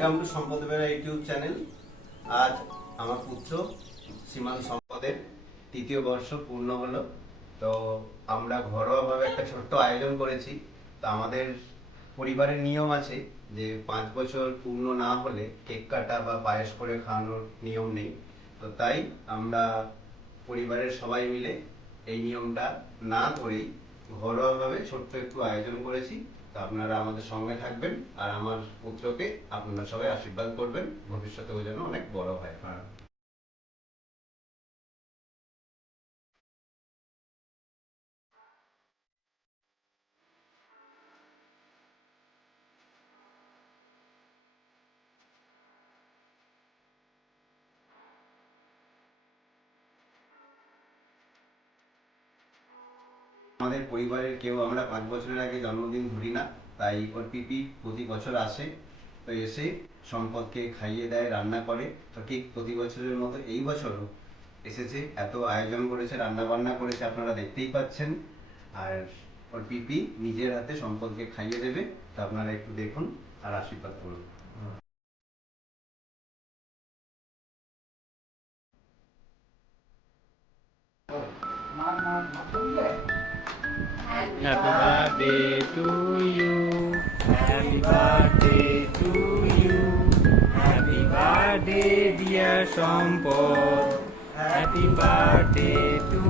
Welcome to সম্পদ Bera YouTube channel আজ আমার পুত্র সীমান সম্পদের তৃতীয় বর্ষ পূর্ণ হলো। তো আমরা ঘরোয়াভাবে একটা ছোট্ট আয়োজন করেছি। তো আমাদের পরিবারের নিয়ম আছে যে পাঁচ বছর পূর্ণ না হলে কেক কাটা বা পায়েস করে খাওয়ানোর নিয়ম নেই। তো তাই আমরা পরিবারের সবাই মিলে এই নিয়মটা না করেই ঘরোয়াভাবে ছোট্ট একটু আয়োজন করেছি। তো আপনারা আমাদের সঙ্গে থাকবেন আর আমার পুত্রকে আপনারা সবাই আশীর্বাদ করবেন। ভবিষ্যতে ও যেন অনেক বড় হয়। আমাদের পরিবারের কেউ আমরা পাঁচ বছরের আগে জন্মদিন ধরি না, তাই ওর পিপি প্রতি বছর আসে, তো এসে সম্পদকে খাইয়ে দেয়, রান্না করে। তো ঠিক প্রতি বছরের মতো এই বছরও এসেছে, এত আয়োজন করেছে রান্না বান্না করেছে, আপনারা দেখতেই পাচ্ছেন। আর ওর পিপি নিজের হাতে সম্পদকে খাইয়ে দেবে, তা আপনারা একটু দেখুন আর আশীর্বাদ করুন। Happy birthday to you. Happy birthday to you. Happy birthday, dear Sampod. Happy birthday to you.